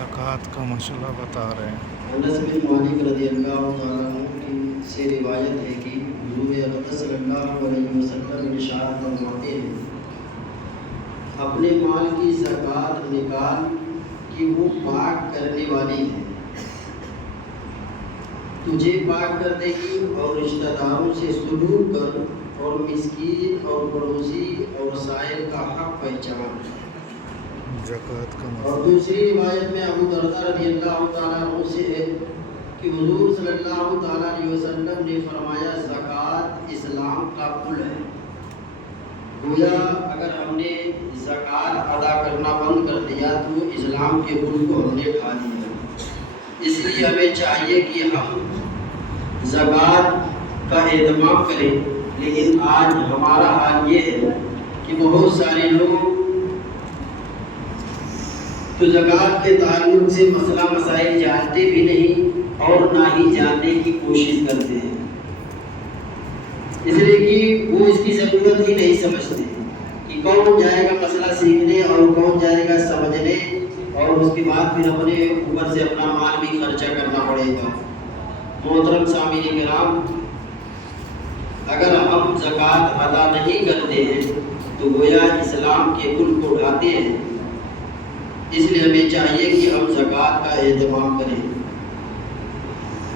زکوٰۃ کا مسئلہ بتا رہے ہیں۔ انس بن مالک رضی اللہ تعالیٰ عنہ سے روایت ہے کہ حضور اقدس صلی اللہ علیہ وسلم ارشاد فرماتے ہیں، اپنے مال کی زکوٰۃ نکال کہ وہ پاک کرنے والی ہے، تجھے پاک کر دے گی، اور رشتہ داروں سے سلوک کر، اور مسکین اور پڑوسی اور سائل کا حق پہچان۔ زکوٰۃ کا اور دوسری روایت میں ابو درداء رضی اللہ تعالیٰ عنہ سے ہے کہ حضور صلی اللہ تعالیٰ علیہ وسلم نے فرمایا، زکوٰۃ اسلام کا پل ہے۔ گویا اگر ہم نے زکوٰۃ ادا کرنا بند کر دیا تو اسلام کے پل کو ہم نے اٹھا دیا۔ اس لیے ہمیں چاہیے کہ ہم زکوٰۃ کا اہتمام کریں، لیکن آج ہمارا حال یہ ہے کہ بہت سارے لوگ تو زکوٰۃ کے تعلق سے مسئلہ مسائل جانتے بھی نہیں اور نہ ہی جاننے کی کوشش کرتے ہیں، اس لیے کہ وہ اس کی ضرورت ہی نہیں سمجھتے کہ کون جائے گا مسئلہ سیکھنے اور کون جائے گا سمجھنے، اور اس کے بعد پھر اپنے اوپر سے اپنا مال بھی خرچہ کرنا پڑے گا۔ محترم سامعین کرام، اگر ہم زکوٰۃ ادا نہیں کرتے ہیں تو گویا اسلام کے پل کو اٹھاتے ہیں۔ اس لیے ہمیں چاہیے کہ ہم زکوٰۃ کا اہتمام کریں۔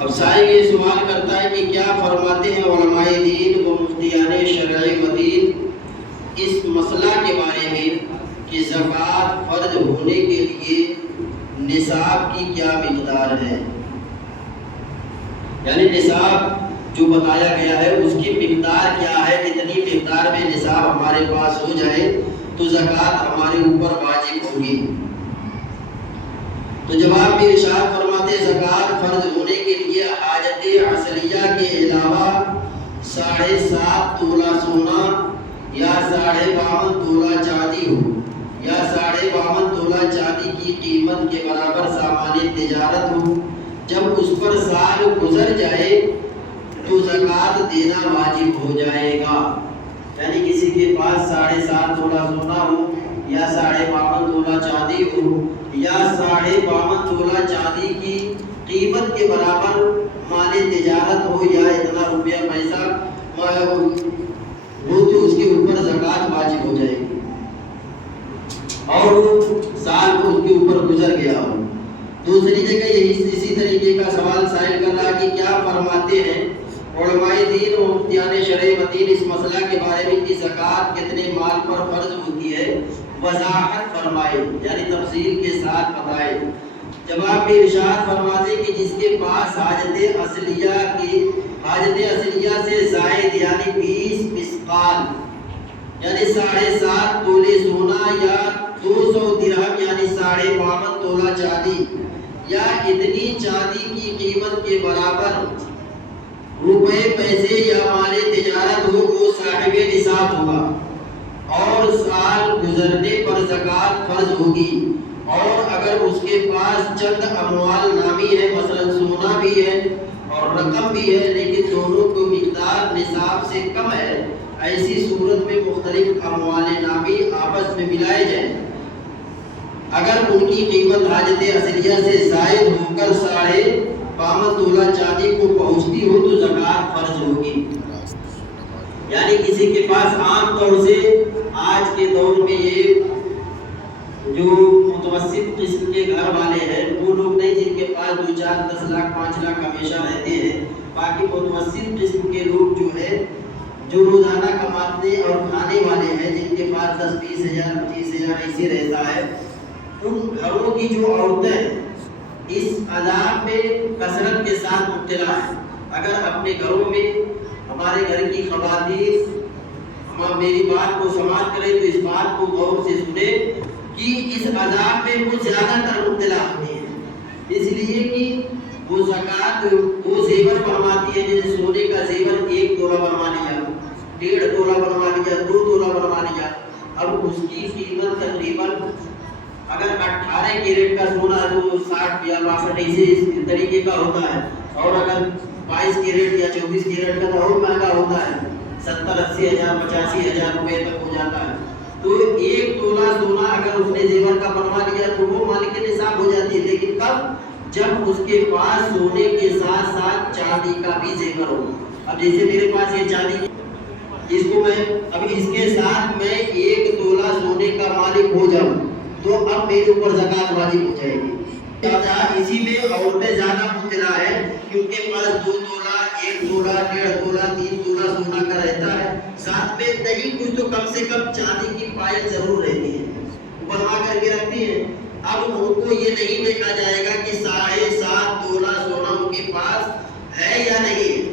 اب سائل یہ سوال کرتا ہے کہ کیا فرماتے ہیں علماء دین و مفتیان شرع مدین اس مسئلہ کے بارے میں کہ زکوٰۃ فرض ہونے کے لیے نصاب کی کیا مقدار ہے، یعنی نصاب جو بتایا گیا ہے اس کی مقدار کیا ہے، کتنی مقدار میں نصاب ہمارے پاس ہو جائے تو زکوٰۃ ہمارے اوپر واجب ہوگی۔ تو جواب میں ارشاد فرماتے، زکوٰۃ فرض ہونے کے لیے حاجت اصلیہ کے علاوہ 7.5 تولہ سونا یا 52.5 تولہ چاندی ہو، یا 52.5 تولہ چاندی کی قیمت کے برابر سامان تجارت ہو، جب اس پر سال گزر جائے تو زکوٰۃ دینا واجب ہو جائے گا۔ یعنی کسی کے پاس 7.5 تولہ سونا ہو، یا 52.5 تولہ چاندی ہو، یا 52.5 تولہ چاندی کی قیمت کے برابر مال تجارت ہو، یا اتنا روپیہ پیسہ ہو تو اس کے اوپر زکوٰۃ واجب ہو جائے گی، اور وہ سال کو اس کے اوپر گزر گیا ہو۔ دوسری جگہ اسی طریقے کا سوال سائل کر رہا کہ کیا فرماتے ہیں علماء دین و مفتیان شرع مدین اس مسئلہ کے بارے میں کہ زکوٰۃ کتنے مال پر فرض ہوتی ہے، وضاحت فرمائے، یعنی تفصیل کے ساتھ بتائے۔ جواب میں ارشاد فرماتے کہ جس کے پاس حاجت اصلیہ سے زائد یعنی 20 مسقال یعنی 7.5 تولے سونا، یا 200 درہم یعنی 52.5 تولہ چاندی، یا اتنی چاندی کی قیمت کے برابر روپے پیسے یا مال تجارت ہو، وہ صاحب نصاب ہوگا، اور سال گزرنے پر زکوٰۃ فرض ہوگی۔ اور اگر اس کے پاس چند اموال نامی ہے، مثلا سونا بھی ہے اور رقم بھی ہے، لیکن دونوں کو مقدار نصاب سے کم ہے، ایسی صورت میں مختلف اموال نامی آپس میں ملائے جائیں، اگر ان کی قیمت حاجت اصلیہ سے زائد ہو کر 52.5 تولہ چاندی کو پہنچتی ہو تو زکوٰۃ فرض ہوگی۔ یعنی کسی کے پاس عام طور سے آج کے دور میں یہ جو متوسط قسم کے گھر والے ہیں، وہ لوگ نہیں جن کے پاس 2, 4, 10 لاکھ 5 لاکھ ہمیشہ رہتے ہیں، باقی متوسط قسم کے لوگ جو ہے جو روزانہ کماتے اور کھانے والے ہیں، جن کے پاس 10, 20 ہزار 25 ہزار ایسے رہتا ہے، ان گھروں کی جو عورتیں اس عذاب میں کثرت کے ساتھ مبتلا ہیں۔ اگر اپنے گھروں میں ہمارے گھر کی خواتین میری بات کو سماعت کریں تو اس بات کو غور سے سنیں کہ اس عذاب میں وہ زیادہ تر مبتلا ہوتی ہیں، اس لیے کہ وہ زکوٰۃ وہ زیور بنواتی ہے، جیسے سونے کا زیور 1 تولہ بنوا لیا، 1.5 تولہ بنوا لیا، 2 تولہ بنوا لیا، اب اس کی قیمت تقریباً اگر 18 کیرٹ کا سونا ہے تو 60 یا 62 اس طریقے کا ہوتا ہے، اور اگر 22 کیرٹ یا 24 کیرٹ کا تو اور مہنگا ہوتا ہے، 70, 80 ہزار 85 ہزار روپے تک ہو جاتا ہے۔ تو 1 تولہ سونا اگر اس نے زیور کا بنوا لیا تو وہ مالک نصاب ہو جاتی ہے، لیکن جب اس کے پاس سونے کے ساتھ ساتھ چاندی کا بھی زیور ہو. اب جیسے میرے پاس یہ چاندی، اس کو میں اب اس کے ساتھ میں 1 تولہ سونے کا مالک ہو جاؤں تو اب میرے اوپر زکات واجب ہو جائے گی. اسی میں عورتیں زیادہ مبتلا ہے کہ ان کے پاس 2 تولہ 1 تولہ 1.5 تولہ 3 تولہ سونا کا رہتا ہے، ساتھ میں نہیں کچھ تو کم سے کم چاندی کی پائل ضرور رہتی ہے، بنوا کر کے رکھتی ہیں. اب ان کو یہ نہیں دیکھا جائے گا کہ 7.5 تولہ سونا ان کے پاس ہے یا نہیں.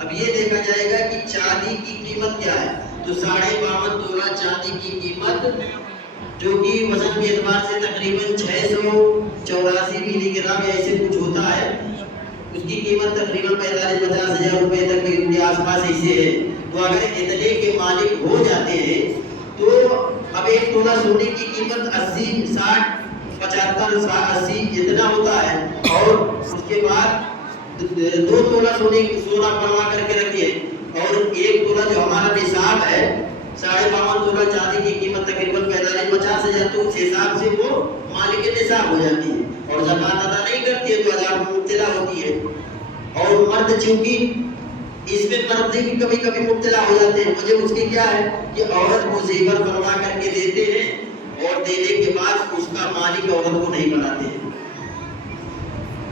اب یہ دیکھا جائے گا کہ چاندی کی قیمت کیا ہے. تو 52.5 تولہ چاندی کی قیمت جو کہ وزن کے اعتبار سے تقریباً 684 ملی گرام یا ایسے کچھ ہوتا ہے، اس کی قیمت تقریباً 45-50 ہزار روپے تک کے آس پاس ایسے ہے. تو اگر اتنے کے مالک ہو جاتے ہیں تو اب 1 تولہ سونے کی قیمت 80 60 75 80 اتنا ہوتا ہے، اور اس کے بعد 2 تولہ سونا بنوا کر کے رکھیے، اور 1 تولہ جو ہمارا نصاب ہے 52.5 تولہ چاندی کی قیمت تقریباً 45-50 ہزار، تو اس حساب سے وہ مالک نصاب ہو جاتی ہے اور زکات ادا نہیں کرتی ہے تو عذاب میں مبتلا ہوتی ہے. اور مرد چونکہ اس میں مرد بھی کبھی کبھی مبتلا ہو جاتے ہیں. مجھے اس کی کیا ہے کہ عورت کو زیور بنوا کر کے دیتے ہیں اور دینے کے بعد اس کا مالک عورت کو نہیں بناتے ہیں،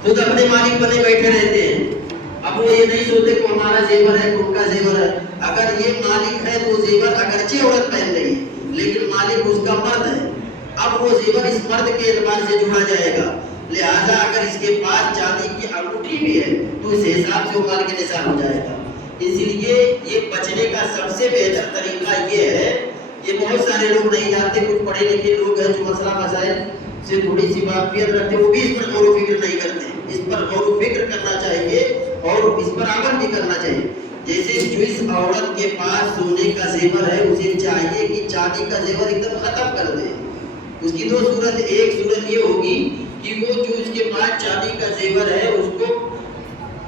خود اپنے مالک بنے بیٹھے رہتے ہیں. اب وہ یہ نہیں سوچتے کہ ہمارا زیور ہے ان کا زیور ہے. اگر یہ مالک ہے تو زیور اگرچہ عورت پہن رہی ہے لیکن مالک اس کا مرد ہے. اب وہ زیور اس مرد کے اعتبار سے جڑا جائے گا، لہذا اگر اس کے پاس چاندی کی انگوٹھی بھی ہے تو اس حساب سے وہ مالک نصاب ہو جائے گا. اس لیے یہ بچنے کا سب سے بہتر طریقہ یہ ہے. یہ بہت سارے لوگ نہیں جانتے، کچھ پڑھے لکھے لوگ ہیں جو مسئلہ مسائل سے تھوڑی سی واقفیت رکھتے، وہ بھی اس پر غور و فکر نہیں کرتے. اس پر غور و فکر کرنا چاہیے اور اس پر عمل بھی کرنا چاہیے. جیسے جس عورت کے پاس سونے کا زیور ہے اسے چاہیے کہ چاندی کا زیور ایک دم ختم کر دے. اس کی 2 صورت، ایک صورت یہ ہوگی کہ وہ جو اس کے پاس چاندی کا زیور ہے اس کو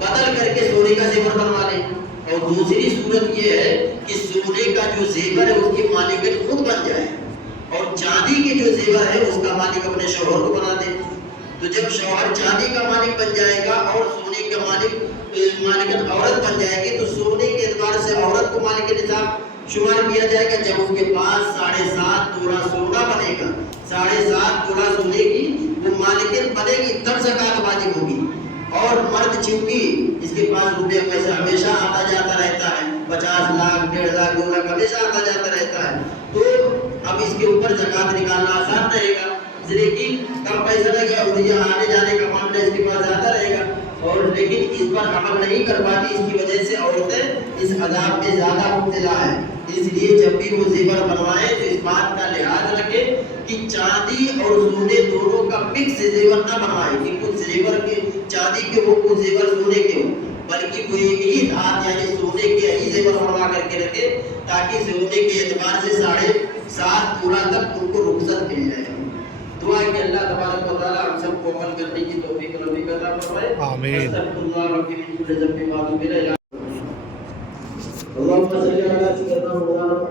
بدل کر کے سونے کا زیور بنوا لے، اور دوسری صورت یہ ہے کہ سونے کا جو زیور ہے اس کی مالکیت خود بن جائے اور چاندی کے جو زیور ہے اس کا مالک اپنے شوہر کو بنا دے. تو جب شوہر چاندی کا مالک بن جائے گا اور سونے کا مالکن عورت بن جائے گی تو سونے کے اعتبار سے عورت کو مالک نصاب شمار کیا جائے گا. جب اس کے پاس 7.5 تولہ سونا بنے گا، 7.5 تولہ سونے کی وہ مالکن بنے گی تب زکات واجب ہوگی. اور مرد چونکہ اس کے پاس روپیہ پیسہ ہمیشہ آتا جاتا رہتا ہے، 50 لاکھ 1.5 لاکھ 2 لاکھ ہمیشہ آتا جاتا رہتا ہے، تو اب اس کے اوپر زکات نکالنا آسان رہے گا. لیکن کم پیسہ لگے اور یہ آنے جانے کا معاملہ اس کے پاس زیادہ رہے گا، اور لیکن اس پر عمل نہیں کر پاتی. اس کی وجہ سے عورتیں اس عذاب میں زیادہ مبتلا ہیں. اس لیے جب بھی وہ زیور بنوائیں تو اس بات کا لحاظ رکھیں کہ چاندی اور سونے دونوں کا مکس زیور نہ بنوائیں کہ کچھ زیور کے چاندی کے ہو کچھ زیور سونے کے ہو، بلکہ وہ ایک ہی دھات یعنی سونے کے ہی زیور بنوا کر کے رکھے تاکہ سونے کے اعتبار سے 7.5 تولہ تک ان کو رخصت مل جائے. دعا کہ اللہ تبارک و تعالی ہم سب کو عمل کرنے کی توفیق عطا فرمائے. آمین. اللهم صل على سيدنا محمد